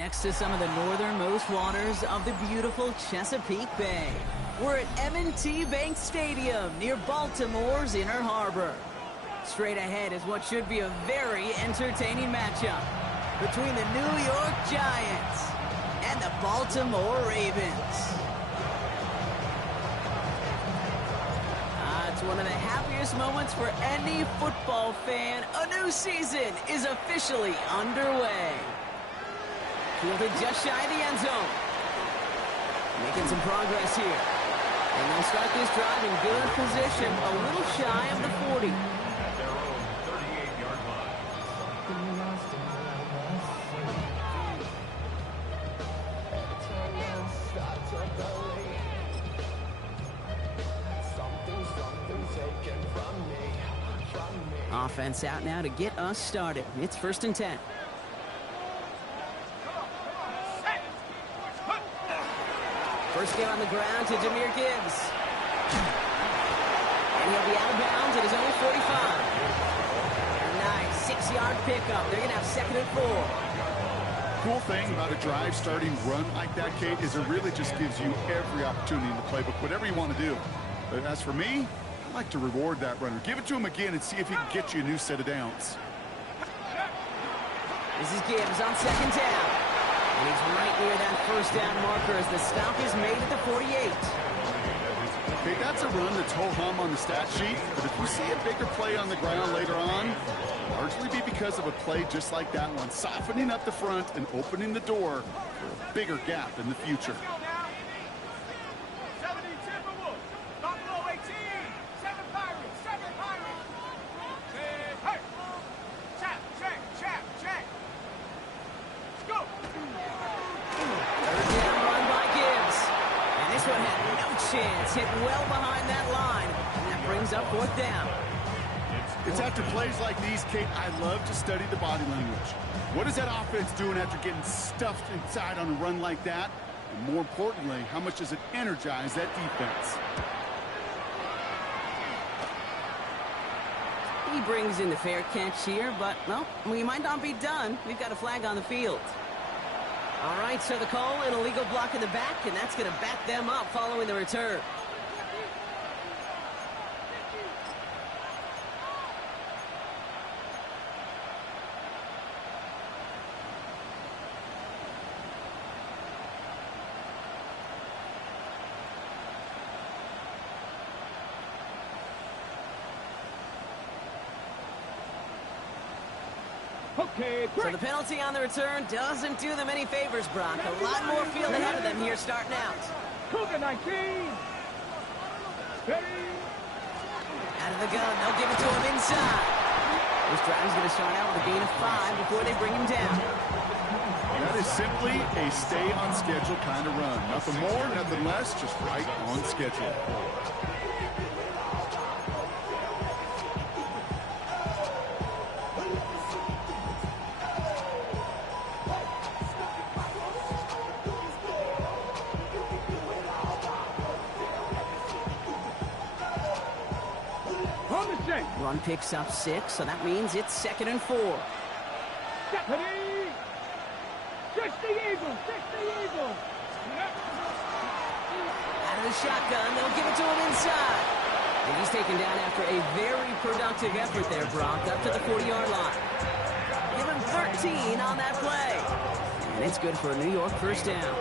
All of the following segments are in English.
next to some of the northernmost waters of the beautiful Chesapeake Bay. We're at M&T Bank Stadium near Baltimore's Inner Harbor. Straight ahead is what should be a very entertaining matchup between the New York Giants and the Baltimore Ravens. It's one of the happiest moments for any football fan. A new season is officially underway. Fielded just shy of the end zone. Making some progress here. And they'll start this drive in good position, a little shy of the 40. Their own 38-yard line. Offense out now to get us started. It's 1st and 10. First game on the ground to Nyg Gibbs. And he'll be out of bounds at his own 45. Nice 6-yard pickup. They're going to have 2nd and 4. Cool thing about a drive starting run like that, Kate, is it really just gives you every opportunity in the playbook, whatever you want to do. But as for me, I like to reward that runner. Give it to him again and see if he can get you a new set of downs. This is Gibbs on 2nd down. And he's right near that 1st down marker as the stop is made at the 48. Okay, that's a run that's ho-hum on the stat sheet, but if we see a bigger play on the ground later on, largely be because of a play just like that one, softening up the front and opening the door for a bigger gap in the future. Chance hit well behind that line, and that brings up 4th down. It's after plays like these, Kate, I love to study the body language. What is that offense doing after getting stuffed inside on a run like that? And more importantly, how much does it energize that defense? He brings in the fair catch here, but, well, we might not be done. We've got a flag on the field. All right, so the call, an illegal block in the back, and that's going to back them up following the return. So the penalty on the return doesn't do them any favors, Brock. A lot more field ahead of them here starting out. Cougar 19. Ready. Out of the gun, they'll give it to him inside. This drive is going to start out with a gain of 5 before they bring him down. That is simply a stay on schedule kind of run. Nothing more, nothing less, just right on schedule. Run picks up 6, so that means it's 2nd and 4. Deputy! 60 Eagles! 60 Eagles! Out of the shotgun, they'll give it to him inside. And he's taken down after a very productive effort there, Brock, up to the 40-yard line. Give him 13 on that play. And it's good for a New York 1st down.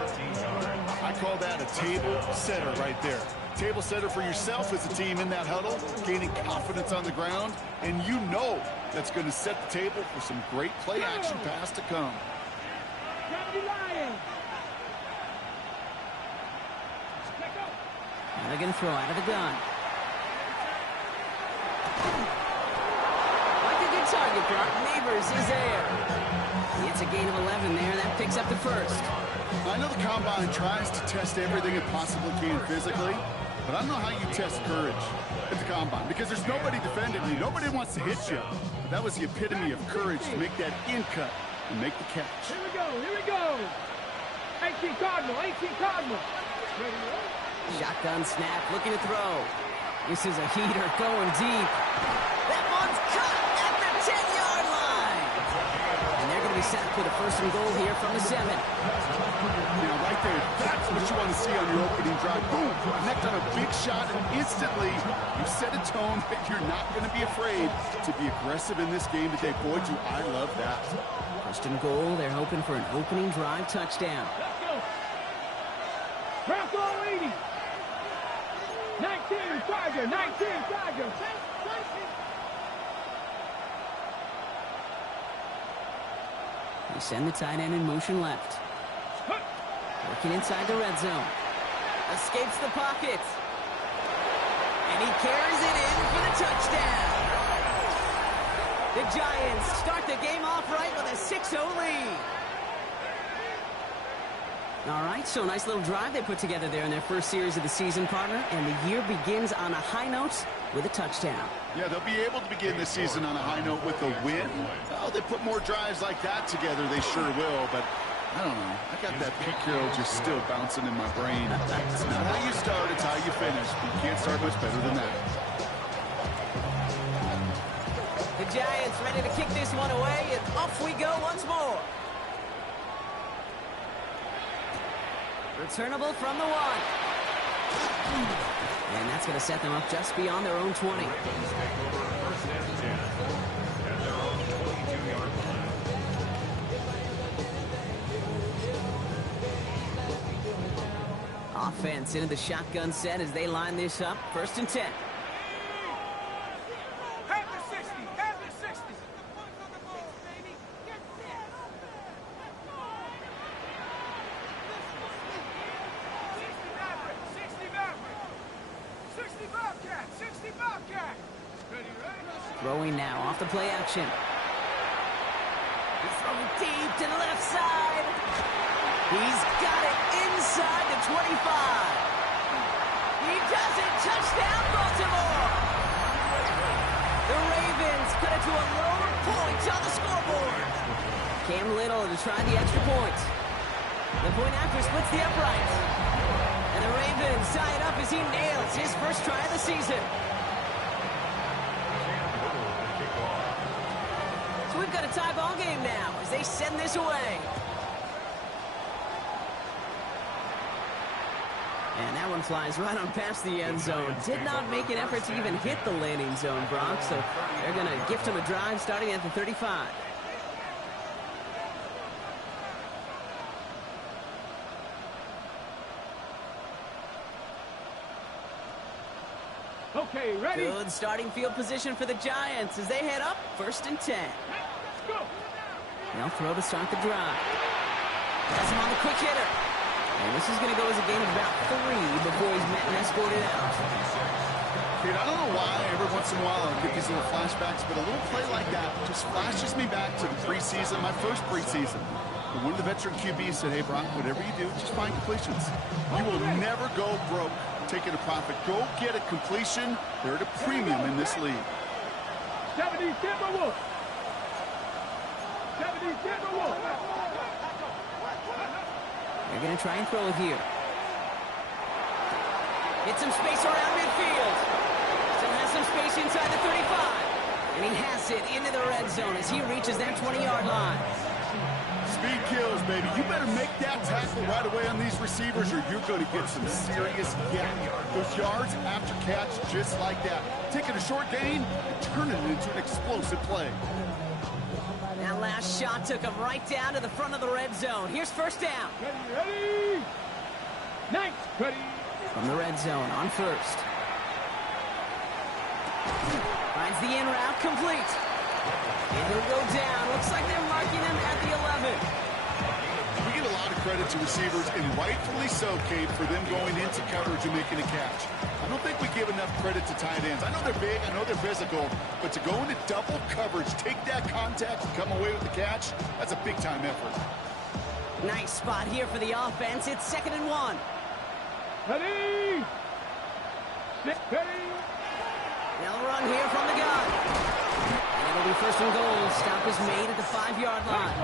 I call that a table setter right there. Table setter for yourself as a team in that huddle, gaining confidence on the ground, and you know that's going to set the table for some great play action pass to come. And they're going to throw out of the gun. Like a good target, Brock. Neighbors is there. It's a gain of 11 there. That picks up the 1st. I know the Combine tries to test everything it possibly can physically, but I don't know how you test courage at the Combine because there's nobody defending you. Nobody wants to hit you. But that was the epitome of courage to make that in cut and make the catch. Here we go, here we go. 18 Cardinal, 18 Cardinal. Shotgun snap, looking to throw. This is a heater going deep. That one's cut at the 10-yard line. And they're going to be be set up for the first and goal here from the 7. Now, right there, that's what you want to see on your opening drive. Boom, connect on a big shot, and instantly you set a tone that you're not going to be afraid to be aggressive in this game today. Boy, do I love that. First and goal, they're hoping for an opening drive touchdown. Let's go. Bronco 80. 19 Tiger, 19 Tiger. They send the tight end in motion left. Working inside the red zone. Escapes the pocket. And he carries it in for the touchdown. The Giants start the game off right with a 6-0 lead. All right, so a nice little drive they put together there in their first series of the season, partner. And the year begins on a high note with a touchdown. Yeah, they'll be able to begin this season on a high note with a win. Oh, they put more drives like that together, they sure will. But I don't know. I got that Pete Carroll just still bouncing in my brain. It's not how you start, it's how you finish. You can't start much better than that. The Giants ready to kick this one away, and off we go once more. Returnable from the 1. And that's going to set them up just beyond their own 20. Offense into the shotgun set as they line this up. 1st and 10. Have the 60, have the 60. Throwing now off the play action. He's throwing deep to the left side. He's got it inside the 25. He does it. Touchdown, Baltimore. The Ravens cut it to a lower point on the scoreboard. Cam Little to try the extra point. The point after splits the upright. And the Ravens tie it up as he nails his first try of the season. So we've got a tie ball game now as they send this away. And that one flies right on past the end zone. Did not make an effort to even hit the landing zone, Brock. So they're going to gift him a drive starting at the 35. Okay, ready? Good starting field position for the Giants as they head up 1st and 10. Let's go. They'll throw to start the drive. Has him on the quick hitter. And this is going to go as a gain of about 3 before he's met and escorted out. Dude, I don't know why every once in a while I'll get these little flashbacks, but a little play like that just flashes me back to the preseason, my first preseason. When one of the veteran QBs said, hey, Brock, whatever you do, just find completions. You will never go broke taking a profit. Go get a completion. They're at a premium in this league. 70 Timberwolves. 70 Timberwolves. They're going to try and throw it here. Get some space around midfield. Still has some space inside the 35. And he has it into the red zone as he reaches that 20-yard line. Speed kills, baby. You better make that tackle right away on these receivers or you're going to get some serious yak. Those yards after catch just like that. Taking a short gain and turning it into an explosive play. That last shot took him right down to the front of the red zone. Here's 1st down. Ready? Nice. Ready. From the red zone on 1st. Finds the in route complete. And he'll go down. Looks like they're marking him at the 11. We get a lot of credit to receivers, and rightfully so, Cade, for them going into coverage and making a catch. I don't think we give enough credit to tight ends. I know they're big, I know they're physical, but to go into double coverage, take that contact, and come away with the catch, that's a big-time effort. Nice spot here for the offense. It's 2nd and 1. Ready. Ready. They'll run here from the gun. And it'll be 1st and goal. Stop is made at the 5-yard line.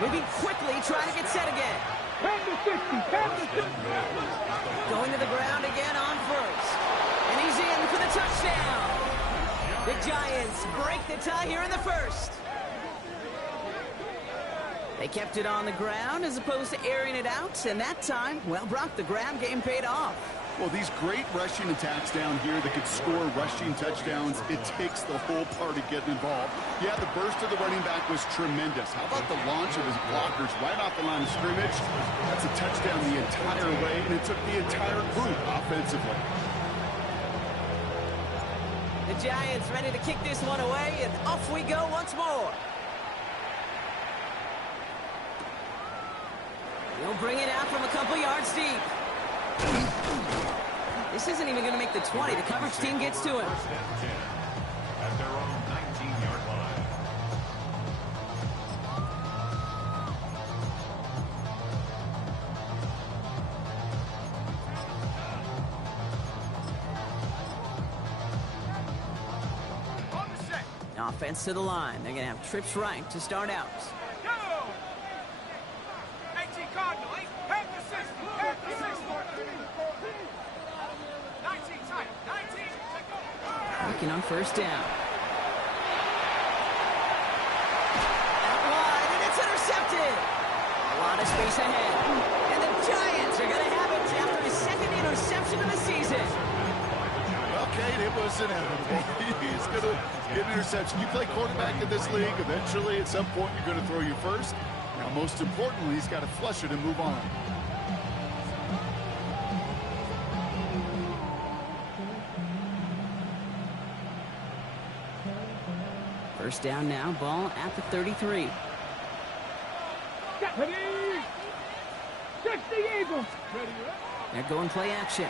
Moving quickly, trying to get set again. Have the 60. Have the 60. Going to the ground again on 1st. And he's in for the touchdown. The Giants break the tie here in the 1st. They kept it on the ground as opposed to airing it out, and that time, well, Brock, the ground game paid off. Well, these great rushing attacks down here that could score rushing touchdowns, it takes the whole party getting involved. Yeah, the burst of the running back was tremendous. How about the launch of his blockers right off the line of scrimmage? That's a touchdown the entire way, and it took the entire group offensively. The Giants ready to kick this one away, and off we go once more. He'll bring it out from a couple yards deep. This isn't even going to make the 20. The coverage team gets to him. First and 10 at their own 19-yard line. Offense to the line. They're going to have trips right to start out. Working on first down. Out wide, and it's intercepted. A lot of space ahead. And the Giants are going to have it after his second interception of the season. Okay, it was inevitable. He's going to get an interception. You play quarterback in this league, eventually at some point you're going to throw your first. Now, most importantly, he's got to flush it and move on. First down now, ball at the 33. They're going play action.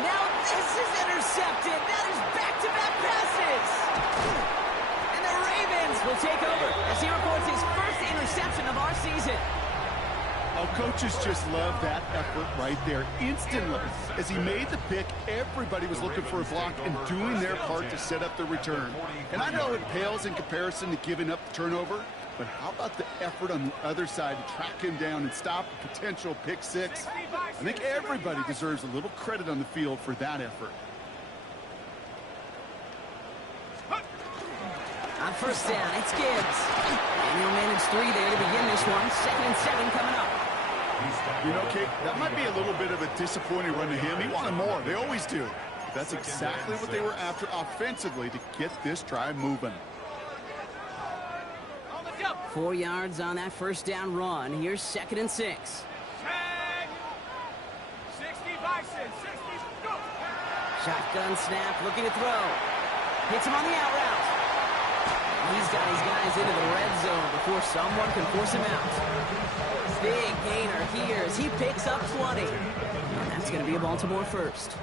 Now this is intercepted. That is back-to-back passes. And the Ravens will take over as he records his first interception of our season. Oh, coaches just love that effort right there. Instantly, as he made the pick, everybody was looking for a block and doing their part to set up the return. And I know it pales in comparison to giving up the turnover, but how about the effort on the other side to track him down and stop a potential pick six? I think everybody deserves a little credit on the field for that effort. On first down, it's Gibbs. And he'll manage 3 there to begin this one. 2nd and 7 coming up. You know, Kate, that might be a little bit of a disappointing run to him. He wanted more. They always do. But that's exactly what they were after offensively to get this drive moving. 4 yards on that first down run. Here's 2nd and 6. Shotgun snap, looking to throw. Hits him on the out route. He's got his guys into the red zone before someone can force him out. Big gainer here as he picks up 20. And that's going to be a Baltimore first.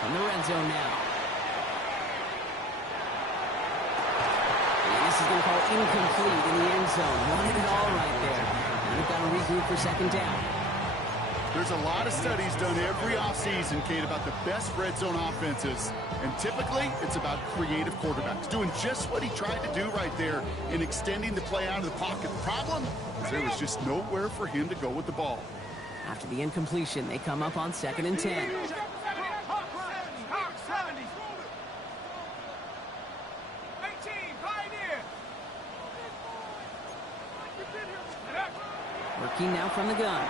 From the red zone now. And this is going to call incomplete in the end zone. Wanted it all right there. And they've got to regroup for 2nd down. There's a lot of studies done every offseason, Kate, about the best red zone offenses. And typically, it's about creative quarterbacks doing just what he tried to do right there in extending the play out of the pocket. The problem is there was just nowhere for him to go with the ball. After the incompletion, they come up on 2nd and 10. Working now from the gun.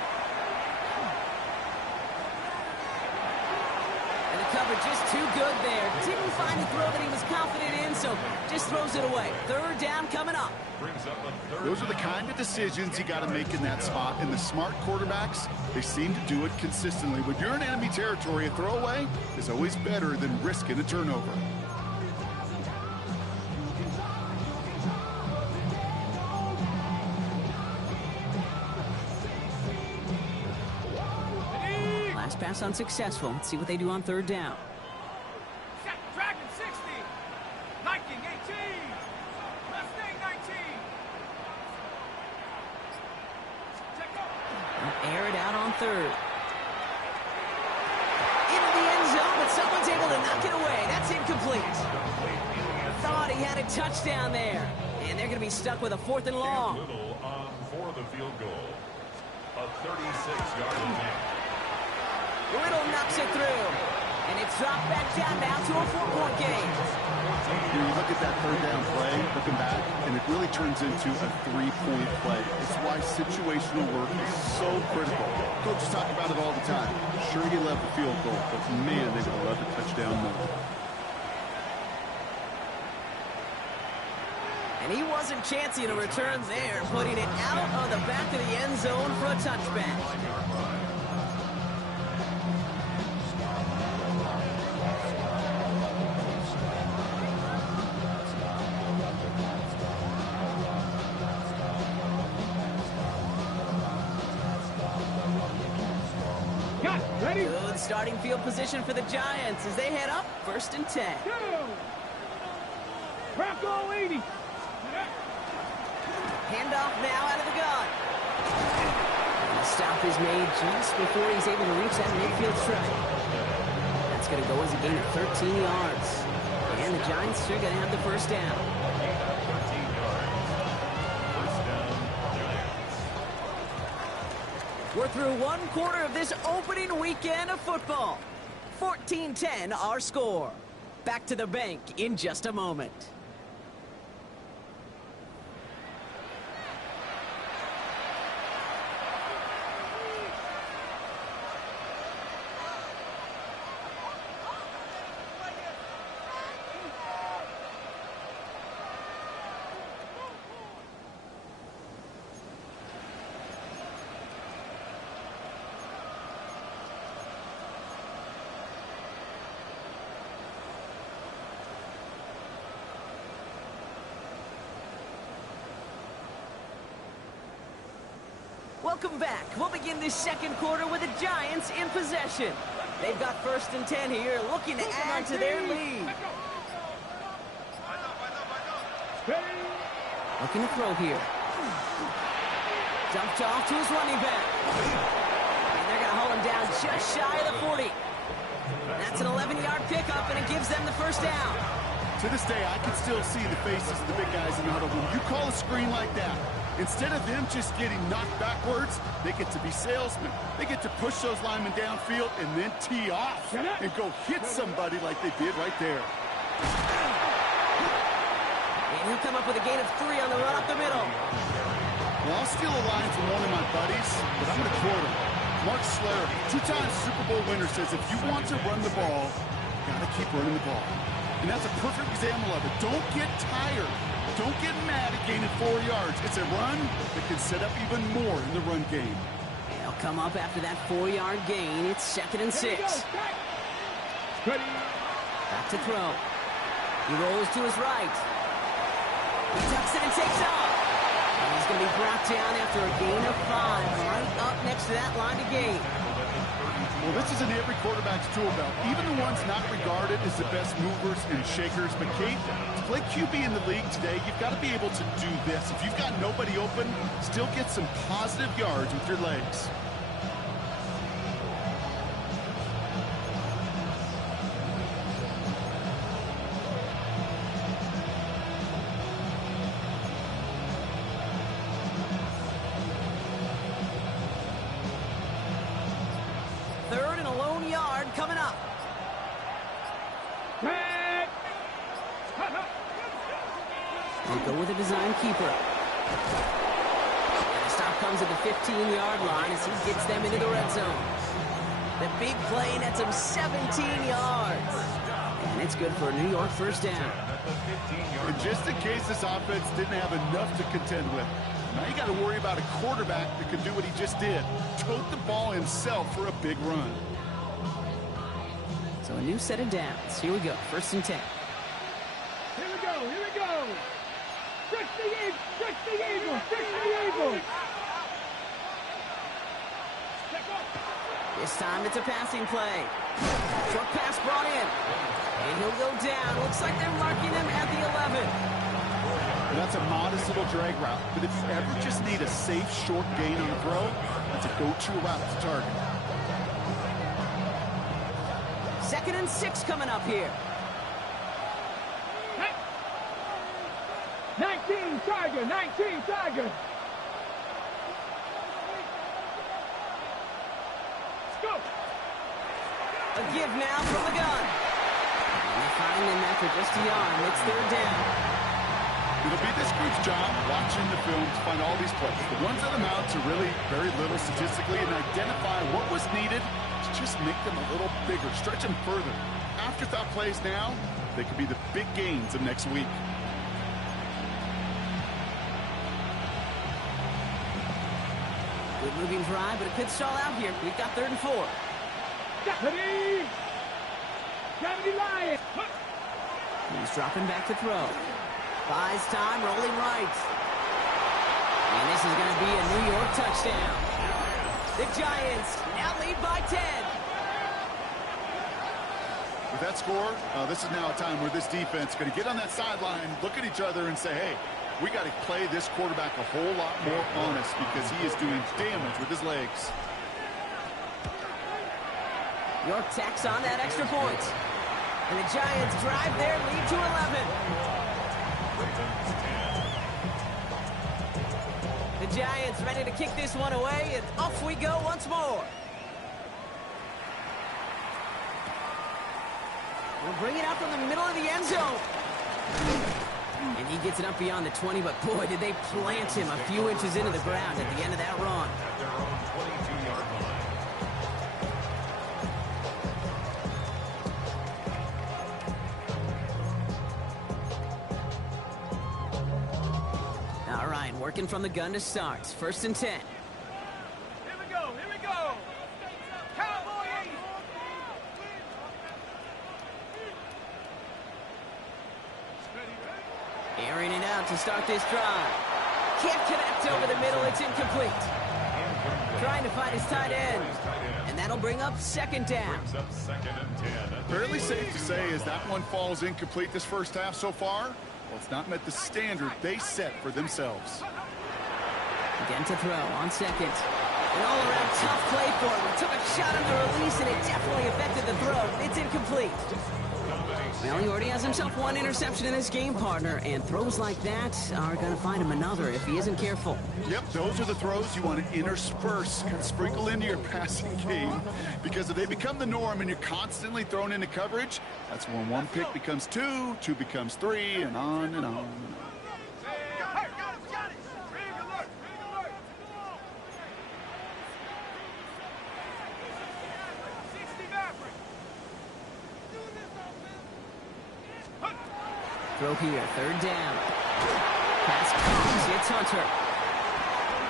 And the cover just too good there. Didn't find the throw that he was confident in, so just throws it away. 3rd down coming up. Those are the kind of decisions you got to make in that spot. And the smart quarterbacks, they seem to do it consistently. When you're in enemy territory, a throwaway is always better than risking a turnover. Last pass unsuccessful. Let's see what they do on 3rd down. Dragon 60. Viking 18. Mustang 19. Air it out on 3rd. Into the end zone, but someone's able to knock incomplete. Thought he had a touchdown there. And they're going to be stuck with a 4th and long. Little on for the field goal. A 36-yard attempt. Little knocks it through. And it's dropped back down now to a 4-point game. You look at that 3rd down play, looking back, and it really turns into a 3-point play. It's why situational work is so critical. Coaches talk about it all the time. Sure, you love the field goal, but man, they would love a touchdown more. And he wasn't chancing a return there, putting it out of the back of the end zone for a touchback. Good starting field position for the Giants as they head up 1st and 10. Bronco 80. Handoff now out of the gun. And the stop is made just before he's able to reach that midfield strike. That's going to go as a gain of 13 yards. And the Giants are going to have the 1st down. 13 yards. 1st down. We're through 1 quarter of this opening weekend of football. 14-10 our score. Back to the bank in just a moment. Welcome back. We'll begin this 2nd quarter with the Giants in possession. They've got 1st and 10 here, looking to add to their lead. Looking to throw here. Dumped off to his running back. And they're going to hold him down just shy of the 40. That's an 11-yard pickup, and it gives them the 1st down. To this day, I can still see the faces of the big guys in the huddle. When you call a screen like that, instead of them just getting knocked backwards, they get to be salesmen. They get to push those linemen downfield and then tee off and go hit somebody like they did right there. And he'll come up with a gain of 3 on the run up the middle. Well, I'll steal a line from one of my buddies, but I'm going to quote him. Mark Slater, 2-time Super Bowl winner, says if you want to run the ball, you got to keep running the ball. And that's a perfect example of it. Don't get tired. Don't get mad at gaining 4 yards. It's a run that can set up even more in the run game. They'll come up after that 4-yard gain. It's 2nd and 6. Back to throw. He rolls to his right. He tucks it and takes off. And he's going to be brought down after a gain of 5, right up next to that line of gain. Well, this is in every quarterback's tool belt. Even the ones not regarded as the best movers and shakers. But, Kate, to play QB in the league today, you've got to be able to do this. If you've got nobody open, still get some positive yards with your legs. Coming up. We'll go with a design keeper. And the stop comes at the 15-yard line as he gets them into the red zone. The big play nets him 17 yards. And it's good for a New York 1st down. And just in case this offense didn't have enough to contend with, now you got to worry about a quarterback that could do what he just did. Tote the ball himself for a big run. So a new set of downs. Here we go. 1st and 10. Here we go. Here we go. Trick the Eagles. Trick the Eagles. Trick the Eagles. This time it's a passing play. Short pass brought in. And he'll go down. Looks like they're marking him at the 11. And that's a modest little drag route. But if you ever just need a safe, short gain on a throw, that's a go-to route to target. 2nd and 6 coming up here. 19 Tiger, 19 Tiger. Let's go. A give now from the gun. And they find him after just a yard. It's third down. It'll be this group's job watching the film to find all these plays. The ones that amount to really very little statistically and identify what was needed to just make them a little bigger, stretch them further. Afterthought plays now, they could be the big gains of next week. Good moving drive, but it could stall out here. We've got 3rd and 4. Ready? 70 Lions. He's dropping back to throw. Buys time, rolling right. And this is going to be a New York touchdown. The Giants now lead by 10. With that score, this is now a time where this defense is going to get on that sideline, look at each other and say, hey, we got to play this quarterback a whole lot more honest because he is doing damage with his legs. York tacks on that extra point. And the Giants drive their lead to 11. The Giants ready to kick this one away, and off we go once more. We'll bring it out from the middle of the end zone. And he gets it up beyond the 20, but boy, did they plant him a few inches into the ground at the end of that run. At their own 22-yard line. All right, working from the gun to start. 1st and 10. Here we go, here we go. Cowboy 80. Airing it out to start this drive. Can't connect over the middle. It's incomplete. Trying to find his tight end. And that'll bring up 2nd down. Brings up 2nd and 10. Fairly safe to say as that one falls incomplete this first half so far, well, it's not met the standard they set for themselves. Again to throw on 2nd. An all-around tough play for him. He took a shot on the release, and it definitely affected the throw. It's incomplete. Well, he already has himself one interception in this game, partner, and throws like that are going to find him another if he isn't careful. Yep, those are the throws you want to intersperse, kind of sprinkle into your passing game, because if they become the norm and you're constantly thrown into coverage, that's when one pick becomes 2, 2 becomes 3, and on and on. Throw here, 3rd down. Pass comes, hits Hunter.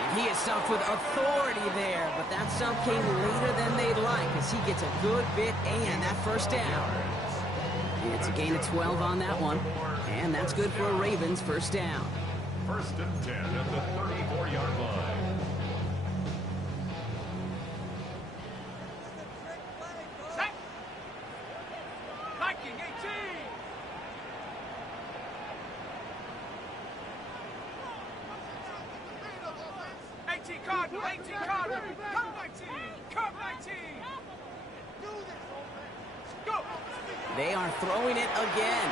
And he is stumped with authority there, but that stump came later than they'd like as he gets a good bit and that 1st down. It's a gain of 12 on that one, and that's good for a Ravens 1st down. 1st and 10 at the 34-yard line. Viking 18. 18 Cardinal, 18 Cardinal. Come 19, come 19. Go. They are throwing it again.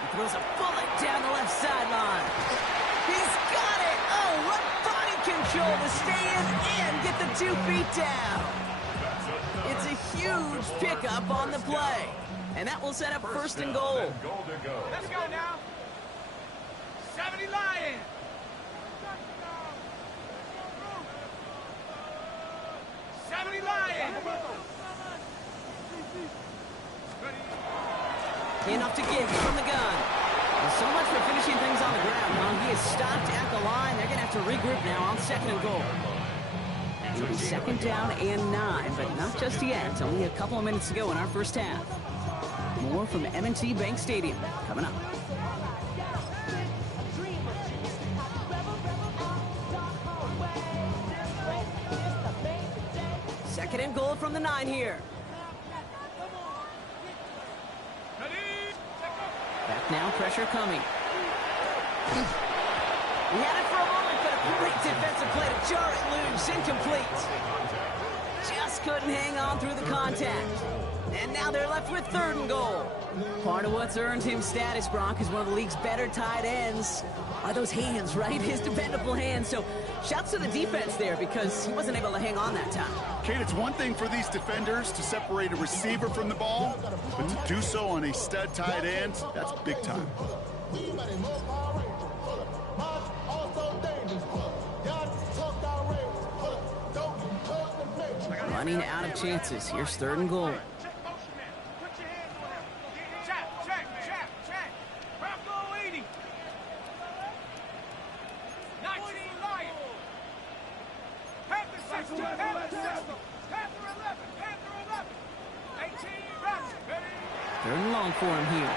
He throws a bullet down the left sideline. He's got it. Oh, what body control to stay in and get the 2 feet down. It's a huge pickup on the play. And that will set up 1st and goal. Let's go now. 70 Lions. 70 Lions. Enough to give from the gun. Well, so much for finishing things on the ground, huh? He is stopped at the line. They're going to have to regroup now on 2nd and goal. It'll be 2nd down and 9, but not just yet. Only a couple of minutes to go in our first half. More from M&T Bank Stadium coming up. Second and goal from the 9 here. Back now, pressure coming. He had it for a moment, but a great defensive play to jar it loose. Incomplete. Just just couldn't hang on through the contact. And now they're left with 3rd and goal. Part of what's earned him status, Brock, is one of the league's better tight ends. Are those hands, right? His dependable hands. So shouts to the defense there because he wasn't able to hang on that time. Kate, it's one thing for these defenders to separate a receiver from the ball, but to do so on a stud tight end, that's big time. Running out of chances. Here's 3rd and goal. Third and long for him here.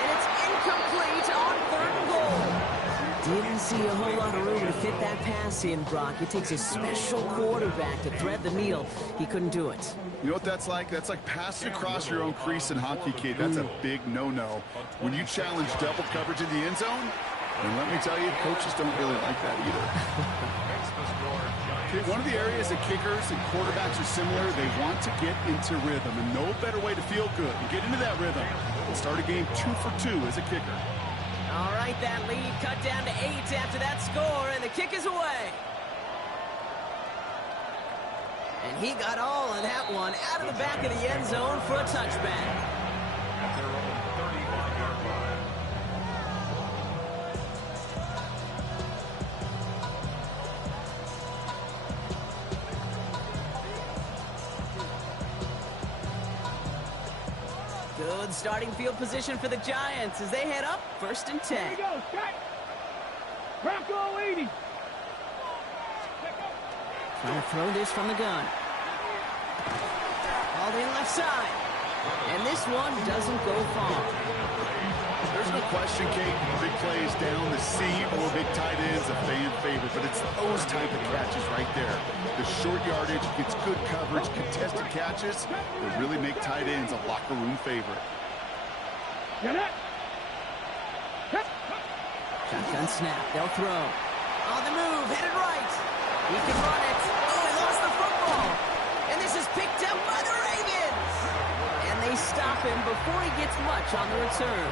And it's incomplete on 3rd and goal. Didn't see a whole lot of room to fit that pass in, Brock. It takes a special quarterback to thread the needle. He couldn't do it. You know what that's like? That's like passing across your own crease in hockey, Kate. That's a big no-no. When you challenge double coverage in the end zone, and let me tell you, coaches don't really like that either. Okay, one of the areas that kickers and quarterbacks are similar, they want to get into rhythm, and no better way to feel good and get into that rhythm and start a game 2 for 2 as a kicker. All right, that lead cut down to 8 after that score, and the kick is away. And he got all of that one out of the back of the end zone for a touchback. At their own 35-yard line. Good starting field position for the Giants as they head up 1st and 10. Here we go, set. Bronco 80. Trying to throw this from the gun. Hauled in left side. And this one doesn't go far. There's no question, Kate, big plays down the seam or big tight ends a fan favorite, but it's those type of catches right there. The short yardage, gets good coverage, contested catches that really make tight ends a locker room favorite. Get it. Shotgun snap. They'll throw. On the move. Headed right. He can run it. Oh, he lost the football. And this is picked up by the Ravens. And they stop him before he gets much on the return.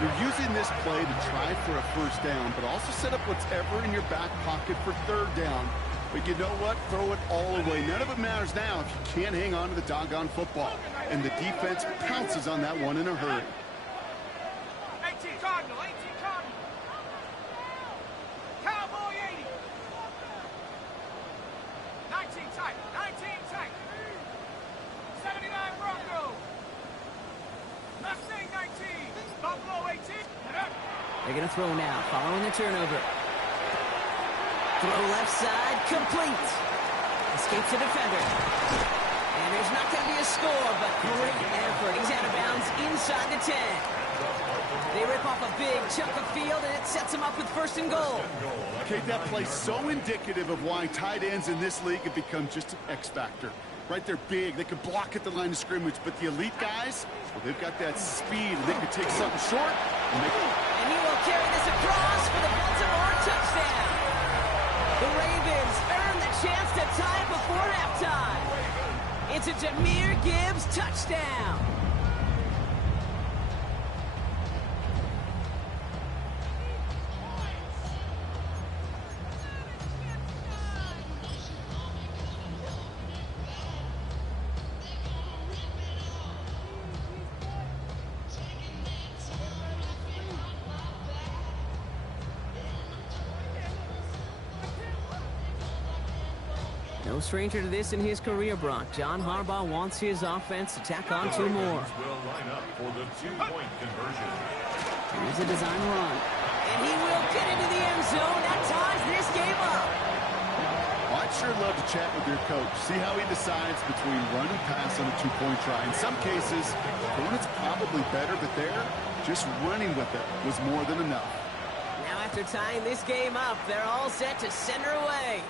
You're using this play to try for a 1st down, but also set up what's ever in your back pocket for 3rd down. But you know what? Throw it all away. None of it matters now if you can't hang on to the doggone football. And the defense pounces on that one in a hurry. 18 Cardinal, 18 Cardinal. Cowboy 80. 19 tight, 19 tight. 79 Bronco. Mustang 19. Buffalo 18. They're going to throw now, following the turnover. Throw left side, complete. Escapes the defender. And there's not going to be a score, but great effort. He's out of bounds inside the 10. They rip off a big chunk of field, and it sets them up with 1st and goal. Okay, that play's so indicative of why tight ends in this league have become just an X factor. Right, they're big, they can block at the line of scrimmage, but the elite guys, well, they've got that speed, and they can take something short and make it. And he will carry this across for the Baltimore touchdown. The Ravens earn the chance to tie it before halftime. It's a Jahmyr Gibbs touchdown. No stranger to this in his career, Brock. John Harbaugh wants his offense to tack on 2 more. Will line up for the 2-point conversion. Here's a design run. And he will get into the end zone. That ties this game up. Well, I'd sure love to chat with your coach. See how he decides between run and pass on a 2-point try. In some cases, it's probably better, but there, just running with it was more than enough. Now after tying this game up, they're all set to send her away.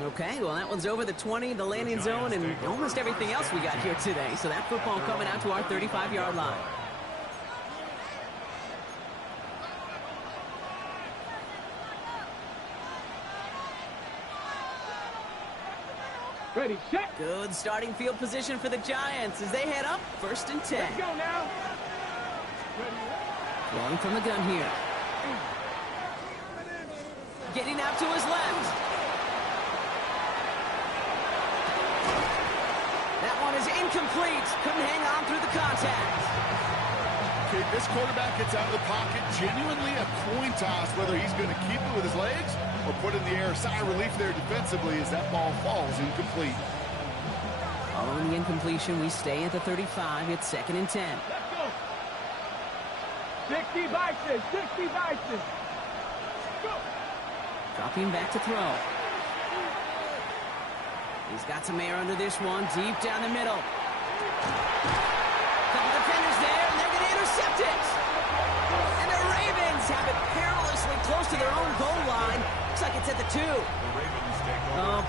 Okay, well, that one's over the 20, the landing zone, and almost everything else we got here today. So that football coming out to our 35-yard line. Ready, set. Good starting field position for the Giants as they head up 1st and 10. Let's go now. Throwing from the gun here. Getting out to his left. That one is incomplete. Couldn't hang on through the contact. Okay, this quarterback gets out of the pocket. Genuinely a coin toss whether he's going to keep it with his legs or put it in the air. Sigh of relief there defensively as that ball falls incomplete. Following the incompletion, we stay at the 35. It's 2nd and 10. Let's go. 60 Bison, 60 Bison. Go. Dropping back to throw. He's got some air under this one, deep down the middle. Couple defenders there, and they're going to intercept it. And the Ravens have it perilously close to their own goal line. Looks like it's at the 2. Oh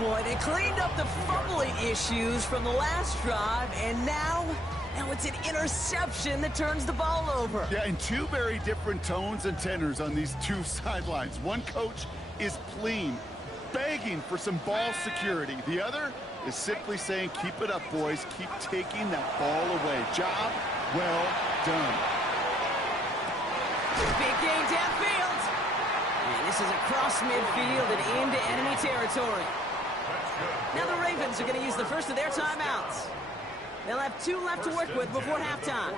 boy, they cleaned up the fumbling issues from the last drive, and now it's an interception that turns the ball over. Yeah, and two very different tones and tenors on these two sidelines. One coach is pleading, begging for some ball security. The other is simply saying, keep it up, boys. Keep taking that ball away. Job well done. Big game downfield. And this is across midfield and into enemy territory. Now the Ravens are going to use the first of their timeouts. They'll have 2 left to work with before halftime.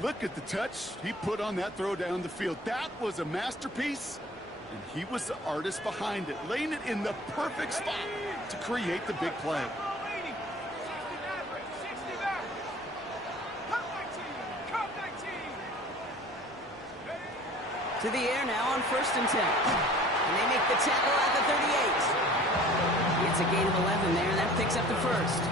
Look at the touch he put on that throw down the field. That was a masterpiece, and he was the artist behind it, laying it in the perfect spot to create the big play. To the air now on 1st and 10. And they make the tackle at the 38. It's a gain of 11 there, and that picks up the 1st.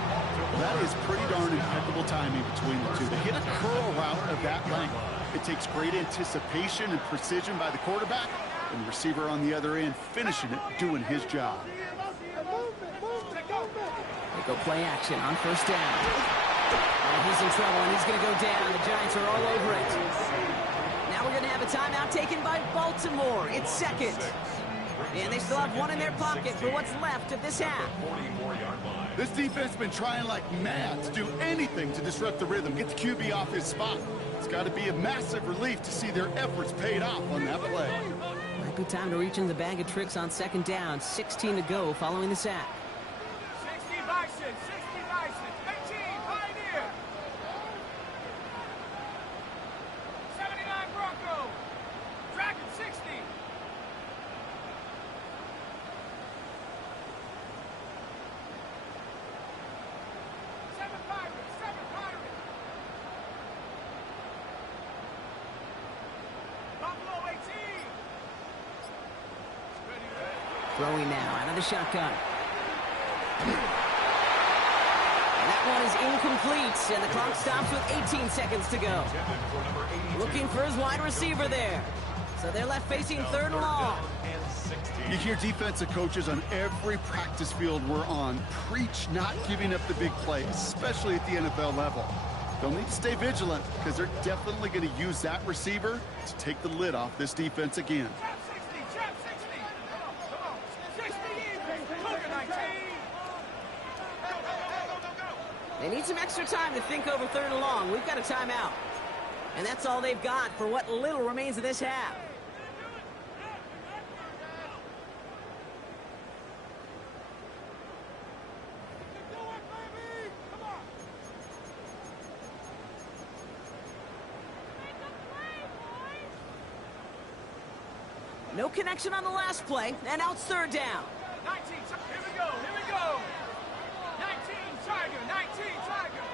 That is pretty darn impeccable timing between the two. To hit a curl route of that length, it takes great anticipation and precision by the quarterback, and the receiver on the other end finishing it, doing his job. They go play action on 1st down. Oh, he's in trouble, and he's going to go down. The Giants are all over it. Now we're going to have a timeout taken by Baltimore. It's 2nd. And they still have 1 in their pocket for what's left of this half. This defense has been trying like mad to do anything to disrupt the rhythm, get the QB off his spot. It's got to be a massive relief to see their efforts paid off on that play. Might be time to reach in the bag of tricks on 2nd down. 16 to go following the sack. 60 Bison, 60 Bison, 18, Pioneer. 79 Bronco, Dragon 60. 7 Pirates, 7 Pirates. Buffalo 18. Throwing now out of the shotgun. And that one is incomplete, and the clock stops with 18 seconds to go. Looking for his wide receiver there. So they're left facing 3rd and long. You hear defensive coaches on every practice field we're on preach not giving up the big play, especially at the NFL level. They'll need to stay vigilant because they're definitely going to use that receiver to take the lid off this defense again. Trap 60, trap 60. Come on, 60 even. Cougar 19. They need some extra time to think over 3rd and long. We've got a timeout. And that's all they've got for what little remains of this half. No connection on the last play, and now it's 3rd down. 19, here we go, here we go. 19, Tiger, 19, Tiger.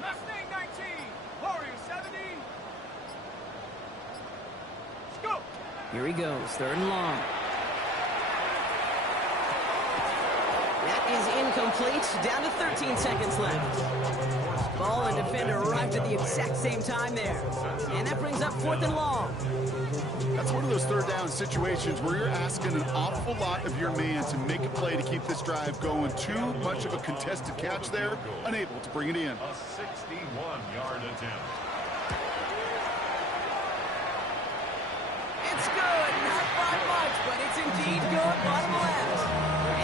Mustang 19, Warrior 70. Scoop. Here he goes, 3rd and long. That is incomplete, down to 13 seconds left. Ball and defender arrived at the exact same time there. And that brings up 4th and long. That's one of those 3rd down situations where you're asking an awful lot of your man to make a play to keep this drive going. Too much of a contested catch there, unable to bring it in. A 61-yard attempt. It's good. Not by much, but it's indeed good. Bottom left.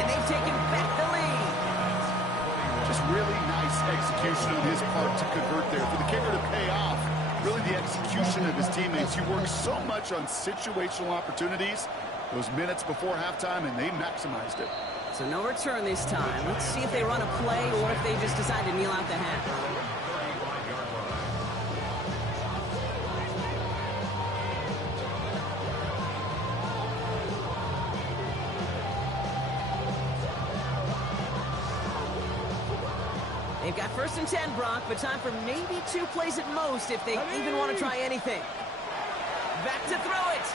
And they've taken back the lead. Just really nice execution on his part to convert there. For the kicker to pay off, really the execution of his teammates. He works so much on situational opportunities those minutes before halftime, and they maximized it. So no return this time. Let's see if they run a play or if they just decide to kneel out the half. They've got 1st and 10, Brock, but time for maybe 2 plays at most if they even want to try anything. Back to throw it.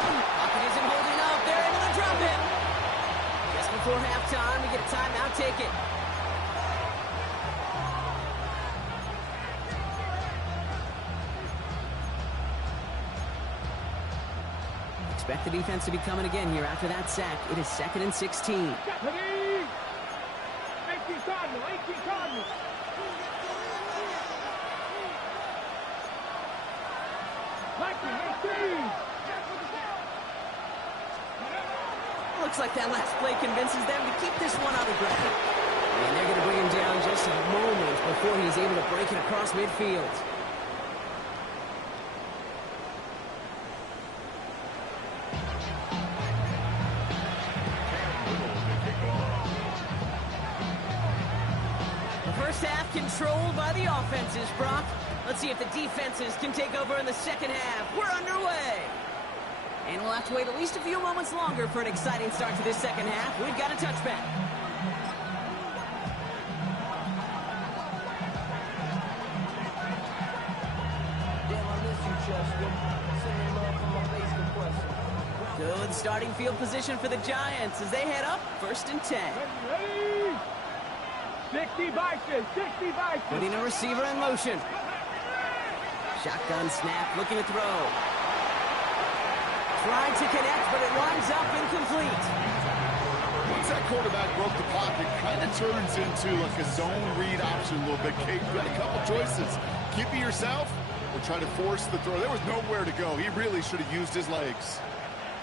Pocket isn't holding up. They're into the drop it. Just before halftime, we get a timeout. Take it. Expect the defense to be coming again here after that sack. It is 2nd and 16. 18 Cardinal, 18 Cardinal. Looks like that last play convinces them to keep this one on the ground. And they're going to bring him down just a moment before he's able to break it across midfield. The first half controlled by the offenses, Brock. Let's see if the defenses can take over in the second half. We're underway. And we'll have to wait at least a few moments longer for an exciting start to this second half. We've got a touchback. Good starting field position for the Giants as they head up 1st and 10. Ready? 60 Bison, 60 Bison. Putting a receiver in motion. Shotgun snap, looking to throw. Trying to connect, but it winds up incomplete. Once that quarterback broke the pocket, kind of turns into like a zone read option a little bit. Kate, you got a couple choices. Keep it yourself or try to force the throw. There was nowhere to go. He really should have used his legs.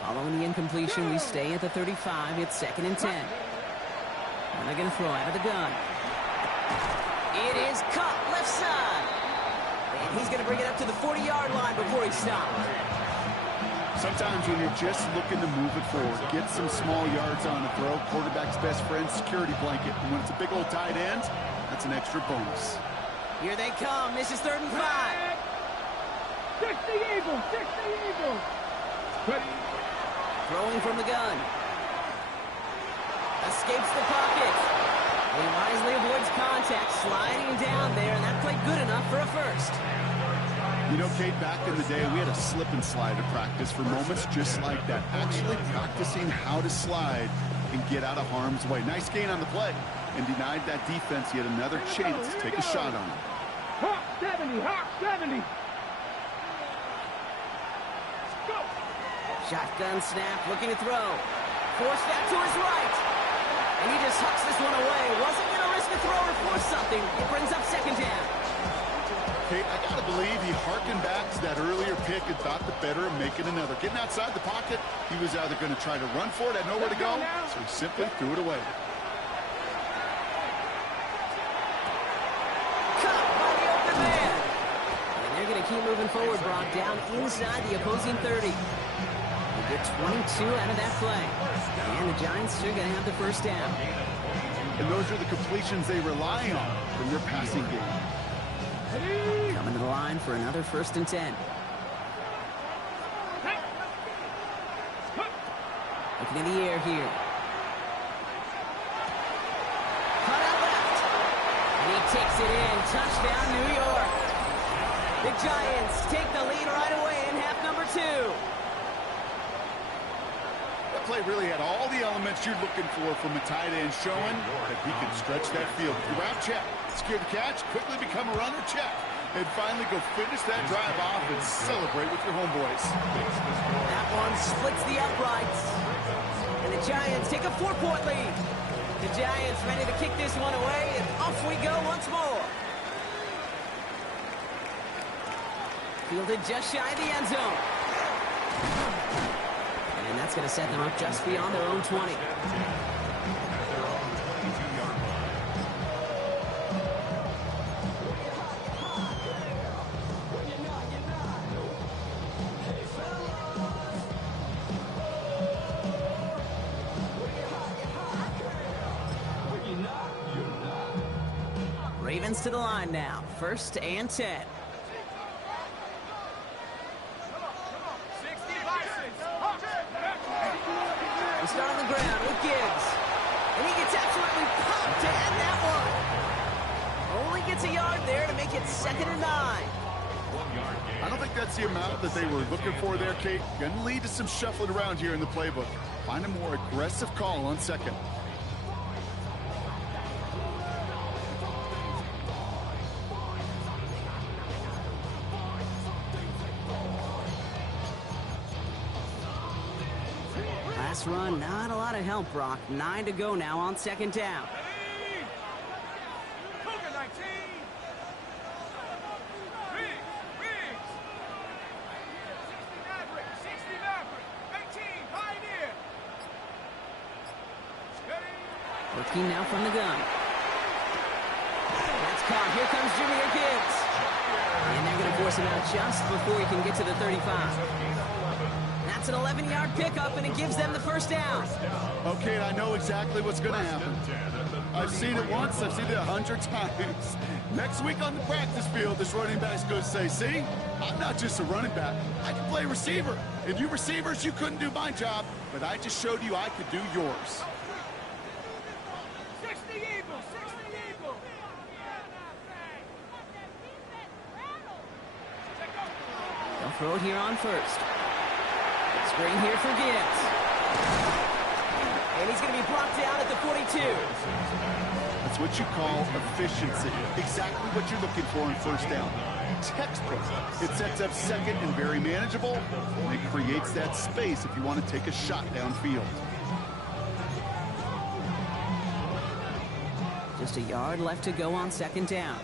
Following the incompletion, we stay at the 35. It's 2nd and 10. And they're going to throw out of the gun. It is caught left side. And he's going to bring it up to the 40-yard line before he stops. Sometimes when you're just looking to move it forward, get some small yards on the throw, quarterback's best friend, security blanket. And when it's a big old tight end, that's an extra bonus. Here they come. This is 3rd and 5. 60 Eagles, 60 Eagles. Ready? Throwing from the gun. Escapes the pocket. He wisely avoids contact, sliding down there, and that played good enough for a first. You know, Kate, back in the day, we had a slip and slide to practice for moments just like that. Actually practicing how to slide and get out of harm's way. Nice gain on the play and denied that defense yet another chance to take a shot on it. Hawk 70, Hawk 70. Go. Shotgun snap, looking to throw. Forced that to his right. And he just hucks this one away. Wasn't going to risk a throw or force something. It brings up 2nd down. Kate, I got to believe he harkened back to that earlier pick and thought the better of making another. Getting outside the pocket, he was either going to try to run for it, had nowhere to go, so he simply threw it away. Cut by the open man. And they're going to keep moving forward, Brock, down inside the opposing 30. They get 22 out of that play. And the Giants are going to have the first down. And those are the completions they rely on from their passing game. Coming to the line for another 1st and 10. Looking in the air here. Cut out left. And he takes it in. Touchdown, New York. The Giants take the lead right away in half number 2. That play really had all the elements you're looking for from a tight end, showing that he can stretch that field. Grab, check. Secure the catch, quickly become a runner, check. And finally go finish that drive off and celebrate with your homeboys. That one splits the uprights. And the Giants take a 4-point lead. The Giants ready to kick this one away, and off we go once more. Fielded just shy of the end zone. That's going to set them up just beyond their own 20. Ravens to the line now. 1st and 10. We start on the ground with Gibbs. And he gets absolutely pumped to end that one. Only gets a yard there to make it 2nd and 9. I don't think that's the amount that they were looking for there, Kate. Going to lead to some shuffling around here in the playbook. Find a more aggressive call on 2nd. Last run, not a lot of help, Brock. 9 to go now on 2nd down. Looking now from the gun. That's caught. Here comes Jahmyr Gibbs. And they're going to force him out just before he can get to the 35. That's an 11-yard pickup, and it gives them the 1st down. Okay, I know exactly what's going to happen. I've seen it once. I've seen it 100 times. Next week on the practice field, this running back's going to say, see, I'm not just a running back. I can play receiver. And you receivers, you couldn't do my job, but I just showed you I could do yours. They'll throw it here on 1st. Screen here for Gibbs. And he's going to be brought down at the 42. That's what you call efficiency. Exactly what you're looking for in 1st down. Textbook. It sets up 2nd and very manageable. And it creates that space if you want to take a shot downfield. Just a yard left to go on 2nd down.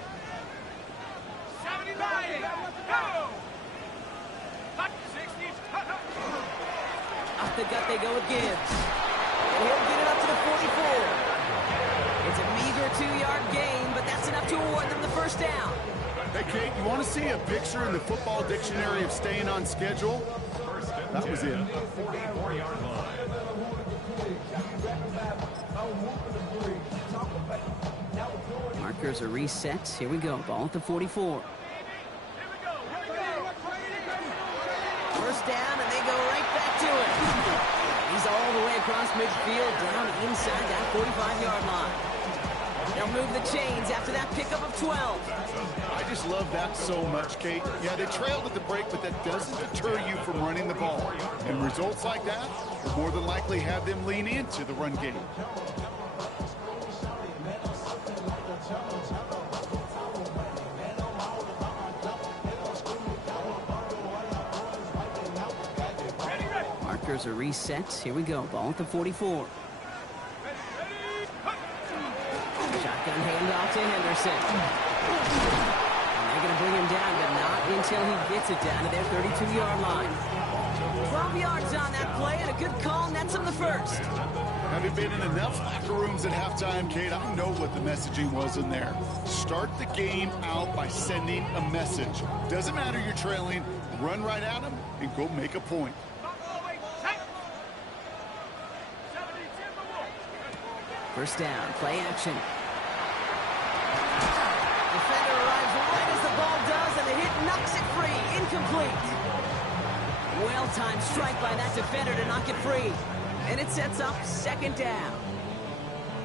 79, go! Off the gut they go with Gibbs. And he'll get it up to the 44. It's a meager 2-yard gain, but that's enough to award them the 1st down. Hey, Kate, you want to see a picture in the football dictionary of staying on schedule? That was it. Markers are reset. Here we go. Ball at the 44. 1st down, and they go right back to it. He's all the way across midfield, down inside that 45-yard line. They'll move the chains after that pickup of 12. I just love that so much, Kate. Yeah, they trailed at the break, but that doesn't deter you from running the ball. And results like that will more than likely have them lean into the run game. Markers are reset. Here we go. Ball at the 44. Shotgun handoff to Henderson. And they're going to bring him down, but not until he gets it down to their 32-yard line. 12 yards on that play, and a good call nets him the 1st. Having been in enough locker rooms at halftime, Kate, I know what the messaging was in there. Start the game out by sending a message. Doesn't matter you're trailing, run right at them and go make a point. First down, play action. Defender arrives right as the ball does, and the hit knocks it free. Incomplete. Well-timed strike by that defender to knock it free. And it sets up 2nd down.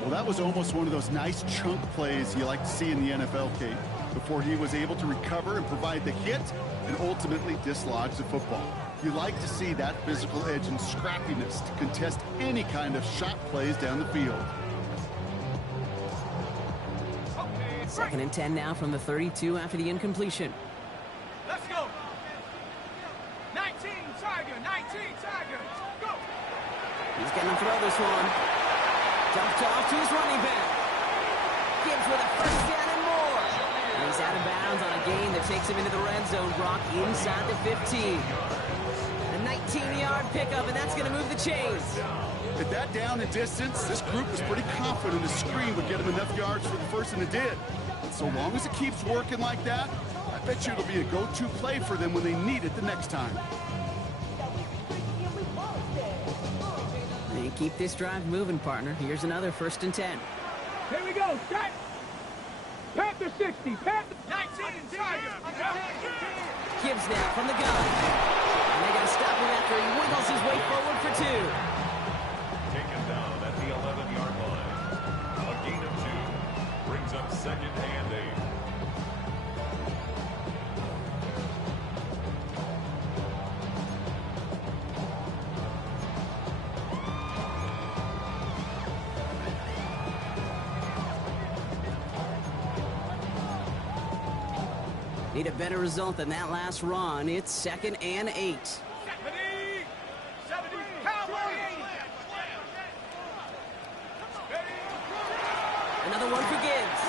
Well, that was almost one of those nice chunk plays you like to see in the NFL, Kate, before he was able to recover and provide the hit and ultimately dislodge the football. You like to see that physical edge and scrappiness to contest any kind of shot plays down the field. 2nd and 10 now from the 32 after the incompletion. Let's go. 19 Tiger, go. He's going to throw this one. Dumped off to his running back. Gibbs with a 1st down and more. And he's out of bounds on a gain that takes him into the red zone, Brock, inside the 15. And 19-yard pickup, and that's going to move the chains. At that down and distance, this group was pretty confident a screen would get him enough yards for the first, and it did. And so long as it keeps working like that, I bet you it'll be a go-to play for them when they need it the next time. And keep this drive moving, partner. Here's another 1st and 10. Here we go. Set. Panther 60. Panther 19. Gibbs now from the gun. And they got to stop him after he wiggles his way forward for 2. Taken down at the 11-yard line. A gain of 2. Brings up 2nd and 8. Need a better result than that last run. It's 2nd and 8. 70. Cowboys. Another one for Gibbs.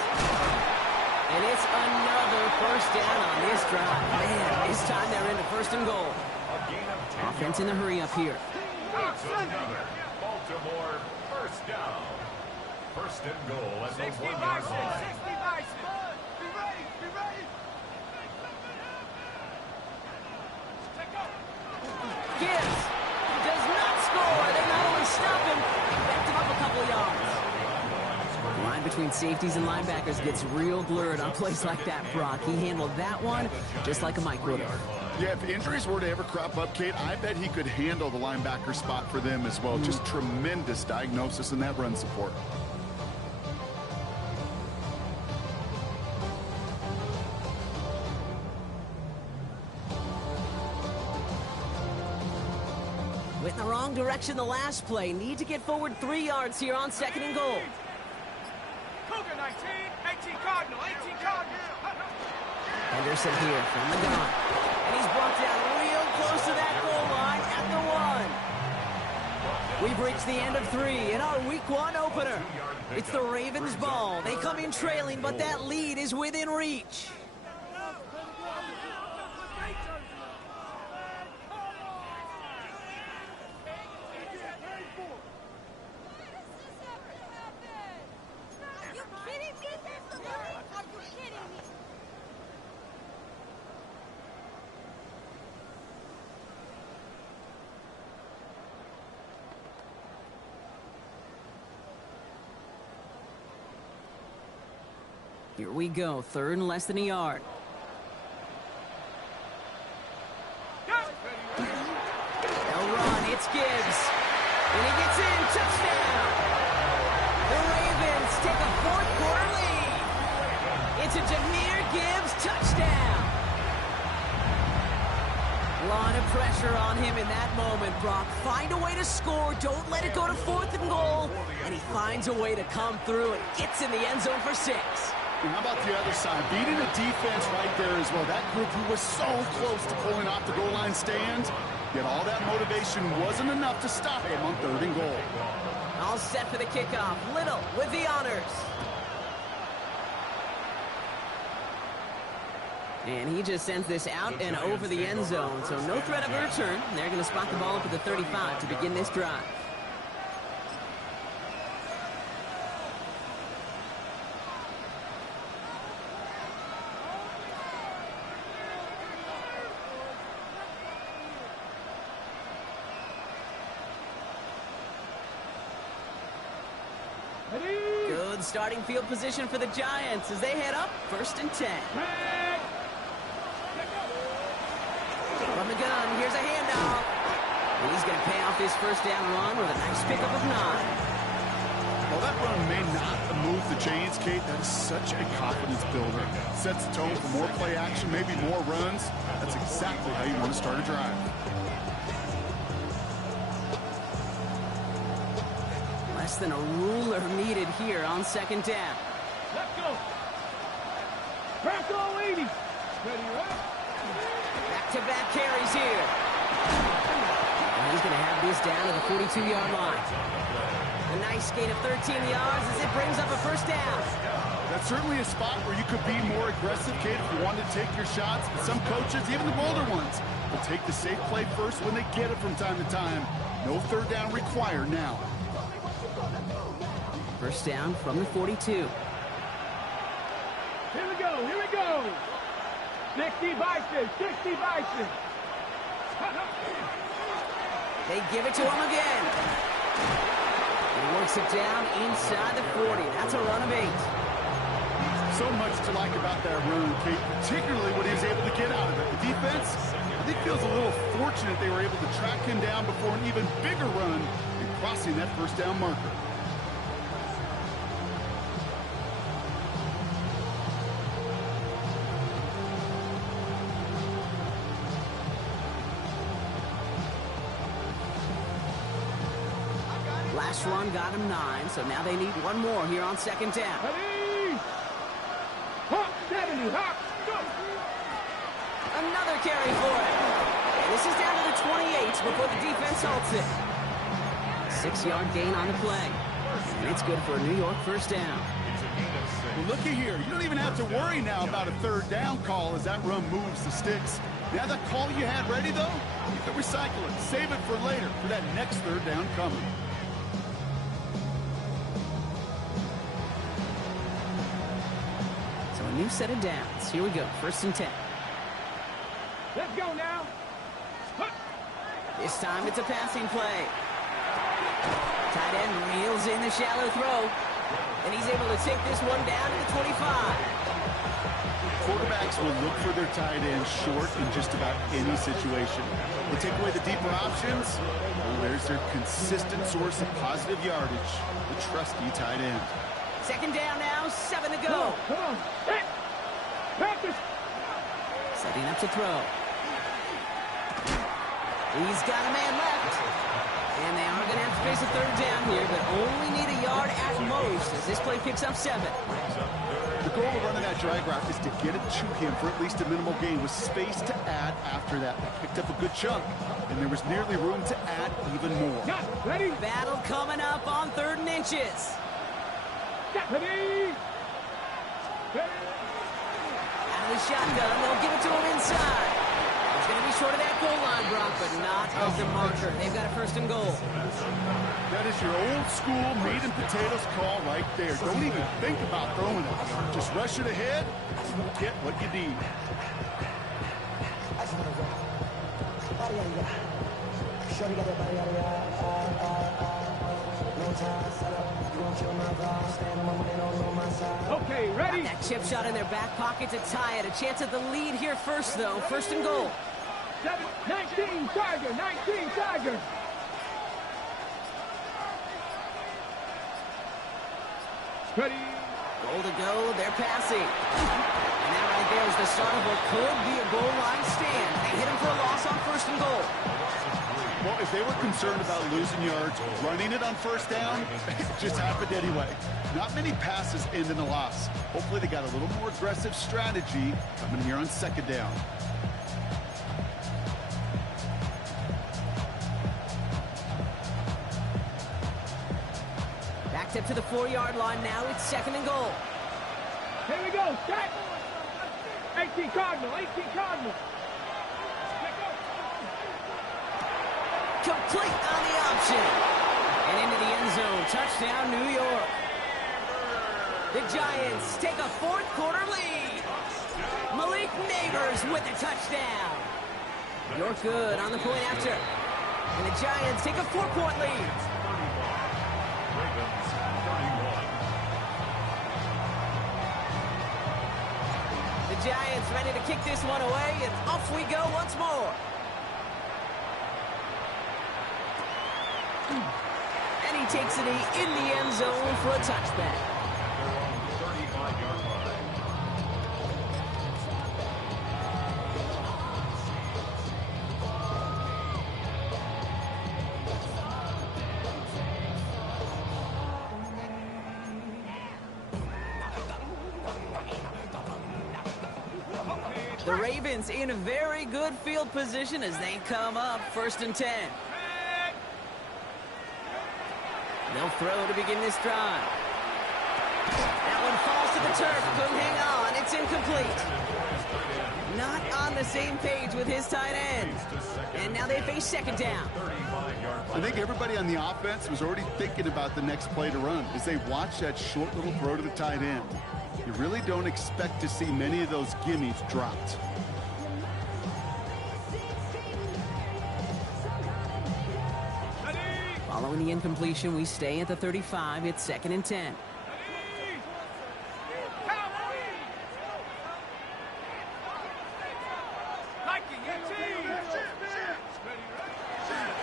And it's another 1st down on this drive. Man, this time they're into 1st and goal. Offense in a hurry up here. It's another Baltimore 1st down. 1st and goal at the 1-yard line. Gibbs does not score. They not only stop him, backed him up a couple yards. The line between safeties and linebackers gets real blurred on plays like that, Brock. He handled that one just like a Mike would have. Yeah, if injuries were to ever crop up, Kate, I bet he could handle the linebacker spot for them as well. Just tremendous diagnosis in that run support. Went in the wrong direction the last play. Need to get forward 3 yards here on 2nd and goal. Cougar 19. 18 Cardinal. 18 Cardinal. Henderson here from the gun. And he's brought down real close to that goal line at the 1. We've reached the end of 3 in our Week 1 opener. It's the Ravens' ball. They come in trailing, but that lead is within reach. Here we go, 3rd and less than a yard. They'll run, it's Gibbs. And he gets in, touchdown! The Ravens take a 4th quarter lead. It's a Jahmyr Gibbs touchdown. A lot of pressure on him in that moment, Brock. Find a way to score, don't let it go to 4th and goal. And he finds a way to come through and gets in the end zone for 6. And how about the other side? Beating the defense right there as well. That group who was so close to pulling off the goal line stand, yet all that motivation wasn't enough to stop him on 3rd and goal. All set for the kickoff. Little with the honors. And he just sends this out and over the end zone, so no threat of a return. They're going to spot the ball up at the 35 to begin this drive. Good starting field position for the Giants as they head up 1st and 10. From the gun, here's a handoff. And he's going to pay off his 1st down run with a nice pickup of 9. Well, that run may not move the chains, Kate. That is such a confidence builder. Sets the tone for more play action, maybe more runs. That's exactly how you want to start a drive. Less than a ruler needed here on 2nd down. Let's go. Press all 80. Ready, right? Back-to-back carries here. And he's going to have this down to the 42-yard line. A nice gain of 13 yards as it brings up a 1st down. That's certainly a spot where you could be more aggressive, kid, if you wanted to take your shots. But some coaches, even the bolder ones, will take the safe play first when they get it from time to time. No third down required now. First down from the 42. Here we go, here we go. 60 Bison, 60 Bison. They give it to him again. He works it down inside the 40. That's a run of 8. So much to like about that run, Kate, particularly what he was able to get out of it. The defense, I think, feels a little fortunate they were able to track him down before an even bigger run and crossing that first down marker. Last run got him 9, so now they need one more here on second down. Ready? Hop, 70, hop, go. Another carry for him. And this is down to the 28 before the defense halts it. 6-yard gain on the play. And it's good for a New York first down. Well, looky here. You don't even have to worry now about a third down call as that run moves the sticks. Now that call you had ready, though, you can recycle it. Save it for later for that next third down coming. So a new set of downs. Here we go. First and 10. Let's go now. This time it's a passing play. Tight end reels in the shallow throw. And he's able to take this one down to the 25. Quarterbacks will look for their tight end short in just about any situation. They take away the deeper options. Well, there's their consistent source of positive yardage, the trusty tight end. Second down now, 7 to go. Come on. Hey. Practice. Setting up to throw. He's got a man left. And they are going to have to face a third down here, but only need a yard at most as this play picks up 7. The goal of running that drag route is to get it to him for at least a minimal gain with space to add after that. They picked up a good chunk, and there was nearly room to add even more. Got ready. Battle coming up on 3rd and inches. Got ready. Ready. Out of the shotgun, they'll give it to him inside. He's going to be short of that goal line, Brock, but not of the marker. They've got a 1st and goal. That is your old school meat and potatoes call right there. Don't even think about throwing it. Just rush it ahead and get what you need. Okay, ready. Got that chip shot in their back pocket to tie it. A chance at the lead here first, though. 1st and goal. 19 Tiger, 19 Tiger. Ready. Goal to go. They're passing. And that right there is the start of what could be a goal line stand. They hit him for a loss on 1st and goal. Well, if they were concerned about losing yards, running it on 1st down, it just happened anyway. Not many passes end in a loss. Hopefully they got a little more aggressive strategy coming here on 2nd down. Backed up to the 4-yard line now. It's 2nd and goal. Here we go. Set. 18 Cardinal, 18 Cardinal. Complete on the option. And into the end zone. Touchdown, New York. The Giants take a 4th quarter lead. Malik Neighbors with the touchdown. You're good on the point after. And the Giants take a 4-point lead. Ravens 31. The Giants ready to kick this one away, and off we go once more. And he takes it in the end zone for a touchback. Their own 35-yard line. The Ravens in a very good field position as they come up 1st and 10. They'll throw to begin this drive. That one falls to the turf. Couldn't hang on. It's incomplete. Not on the same page with his tight end. And now they face second down. I think everybody on the offense was already thinking about the next play to run as they watch that short little throw to the tight end. You really don't expect to see many of those gimmies dropped. Following the incompletion, we stay at the 35. It's 2nd and 10.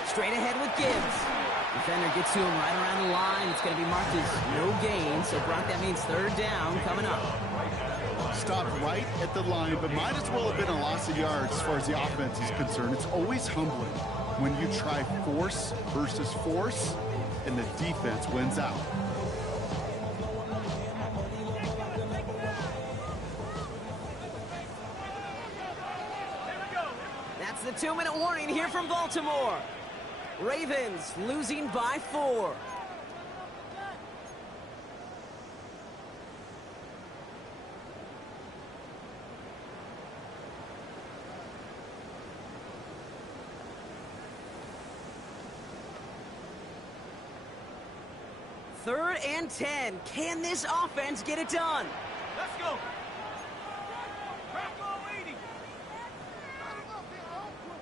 Straight ahead with Gibbs. Defender gets to him right around the line. It's going to be marked as no gain. So, Brock, that means 3rd down coming up. Stopped right at the line, but might as well have been a loss of yards as far as the offense is concerned. It's always humbling when you try force versus force, and the defense wins out. That's the 2-minute warning here from Baltimore. Ravens losing by 4. Third and 10. Can this offense get it done? Let's go. Crack on 80.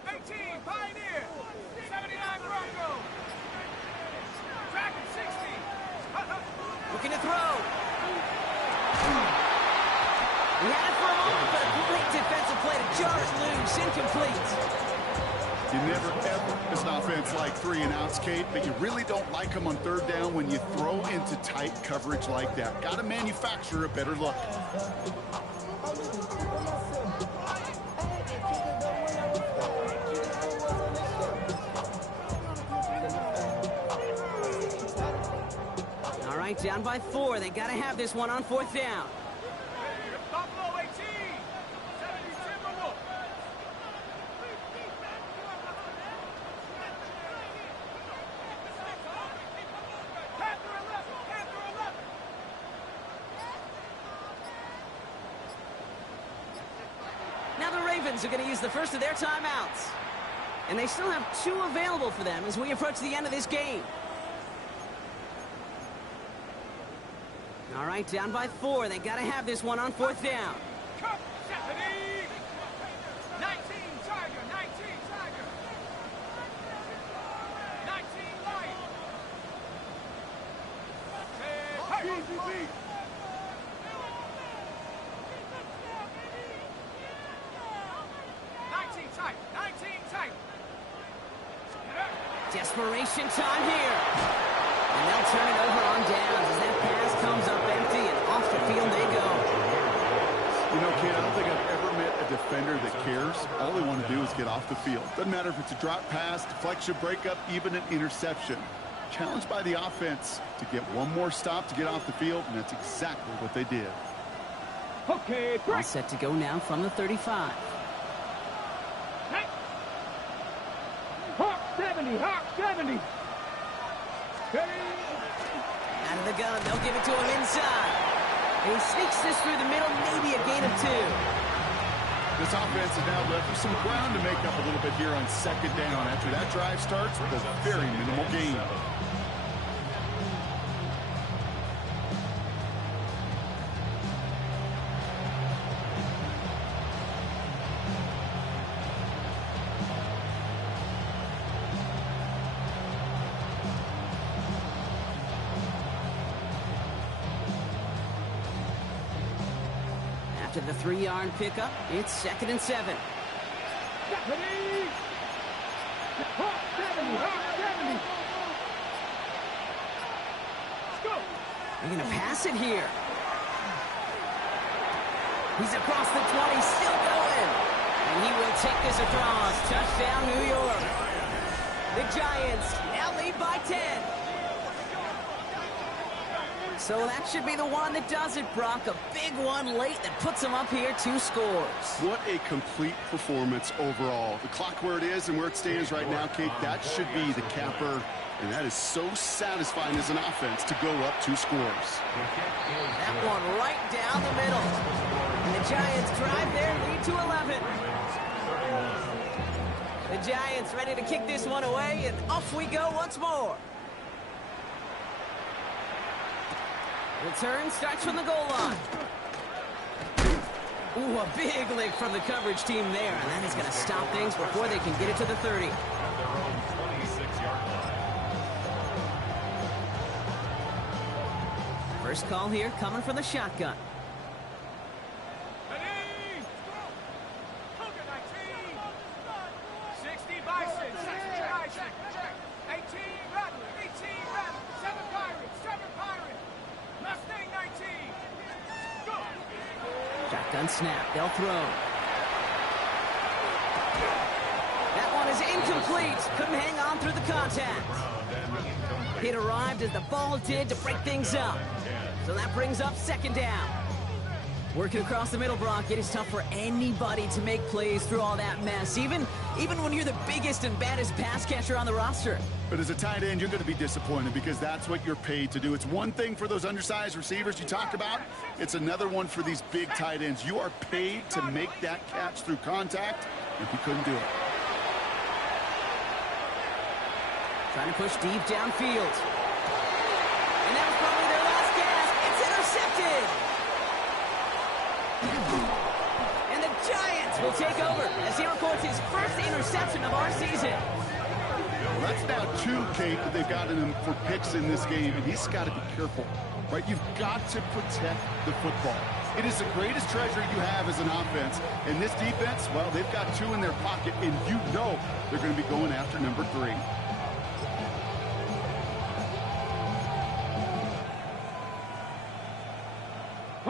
18, Pioneer. 79, Bronco. Track 60. Looking to throw. He had it for a moment, but a great defensive play to jar it loose. Incomplete. You never, ever, as an offense, like 3-and-outs, Kate, but you really don't like them on 3rd down when you throw into tight coverage like that. Got to manufacture a better look. All right, down by 4. They got to have this one on 4th down. Buffalo 18. 70 Timberwolves. Now the Ravens are going to use the first of their timeouts. And they still have 2 available for them as we approach the end of this game. All right, down by 4. They got to have this one on 4th down. Come, 70. 19, Tiger. 19, Tiger. 19, Light. 10, 19 tight. 19 tight. Desperation time here. And they'll turn it over on downs as that pass comes up empty and off the field they go. You know, Kate, I don't think I've ever met a defender that cares. All they want to do is get off the field. Doesn't matter if it's a drop pass, deflection, breakup, even an interception. Challenged by the offense to get one more stop to get off the field, and that's exactly what they did. Okay, All set to go now from the 35. Hawk 70, Hawk 70. Out of the gun, they'll give it to him inside. And he sneaks this through the middle, maybe a gain of 2. This offense is now left with some ground to make up a little bit here on 2nd down after that drive starts with a very minimal gain. After the 3-yard pickup, it's 2nd and 7. Hawk 70, Hawk 70. Let's go. They're going to pass it here. He's across the 20, still going. And he will take this across. Touchdown, New York. The Giants now lead by 10. So that should be the one that does it, Brock. A big one late that puts him up here 2 scores. What a complete performance overall. The clock where it is and where it stands right now, Kate, that should be the capper. And that is so satisfying as an offense to go up 2 scores. That one right down the middle. And the Giants drive their lead to 11. The Giants ready to kick this one away, and off we go once more. Return starts from the goal line. Ooh, a big lick from the coverage team there, and that is going to stop things before they can get it to the 30. First call here coming from the shotgun. 19. Shotgun snap. They'll throw. That one is incomplete. Couldn't hang on through the contact. It arrived as the ball did to break things up. So that brings up second down. Working across the middle, Brock, it is tough for anybody to make plays through all that mess, even when you're the biggest and baddest pass catcher on the roster. But as a tight end, you're going to be disappointed because that's what you're paid to do. It's one thing for those undersized receivers you talked about. It's another one for these big tight ends. You are paid to make that catch through contact, and he couldn't do it. Trying to push deep downfield. And that was probably their last gasp. It's intercepted. And the Giants will take over as he records his first interception of our season. Well, that's now 2, Kate, that they've gotten him for picks in this game, and he's got to be careful, right? You've got to protect the football. It is the greatest treasure you have as an offense. And this defense, well, they've got 2 in their pocket, and you know they're going to be going after number 3.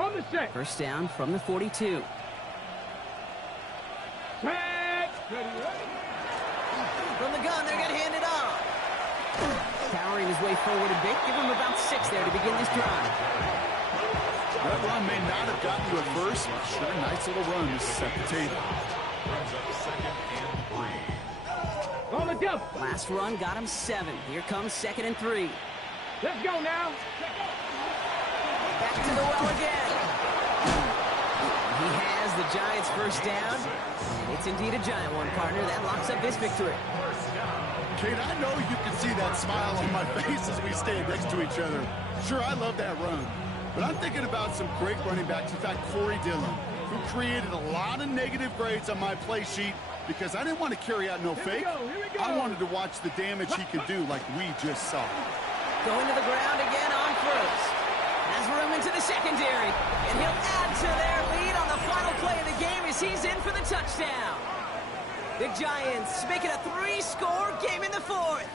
On the set. First down from the 42. Set. Ready. From the gun, they're going to hand it off. Powering his way forward a bit. Give him about 6 there to begin this drive. That run may not have gotten you at first, but sure, nice little run to set the table. On the double. Last run got him 7. Here comes 2nd and 3. Let's go now. Back to the well again. He has the Giants' first down. It's indeed a giant one, partner. That locks up this victory. Kate, I know you can see that smile on my face as we stand next to each other. Sure, I love that run. But I'm thinking about some great running backs. In fact, Corey Dillon, who created a lot of negative grades on my play sheet because I didn't want to carry out no fake. I wanted to watch the damage he could do like we just saw. Going to the ground again on first. Has room into the secondary. And he'll add to their lead on the final play of the game as he's in for the touchdown. The Giants make it a 3-score game in the 4th.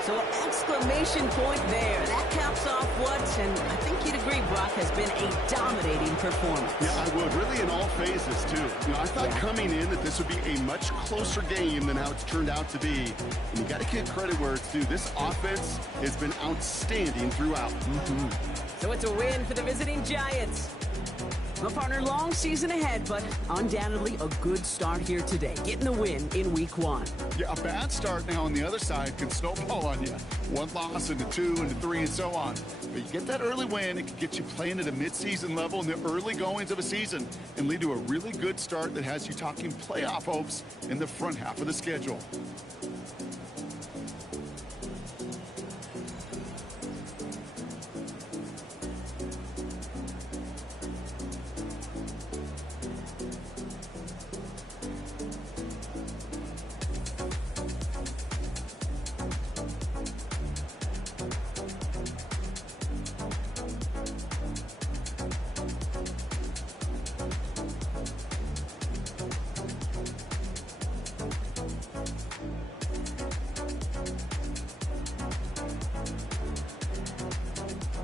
So an exclamation point there. That caps off what, and I think you'd agree, Brock, has been a dominating performance. Yeah, I would. Really in all phases, too. You know, I thought coming in that this would be a much closer game than how it's turned out to be. And you got to give credit where it's due. This offense has been outstanding throughout. So it's a win for the visiting Giants. My partner, long season ahead, but undoubtedly a good start here today. Getting the win in week 1. Yeah, a bad start now on the other side can snowball on you. 1 loss into 2 into 3 and so on. But you get that early win, it can get you playing at a midseason level in the early goings of a season and lead to a really good start that has you talking playoff hopes in the front half of the schedule.